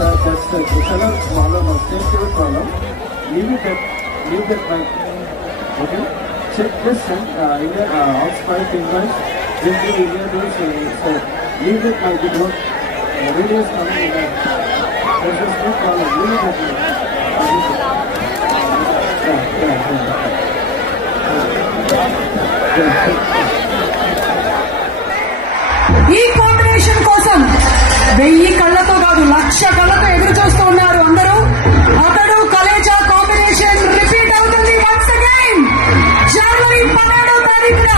that's a problem of same problem. Leave that mic. Okay. Check this and India outside invite. This is India doing so. Leave that mic. It won't. Video is coming in there. There's no problem. Leave that mic. ఈ combination కోసం 1000 కళ్ళతో కాదు 1,00,000 కళ్ళతో ఎదురు చూస్తూ ఉన్నారు అందరూ. అతడు కలేజా కాంబినేషన్ రిపీట్ అవుతుంది వన్స్ అగైన్ జనవరి 17వ తారీఖున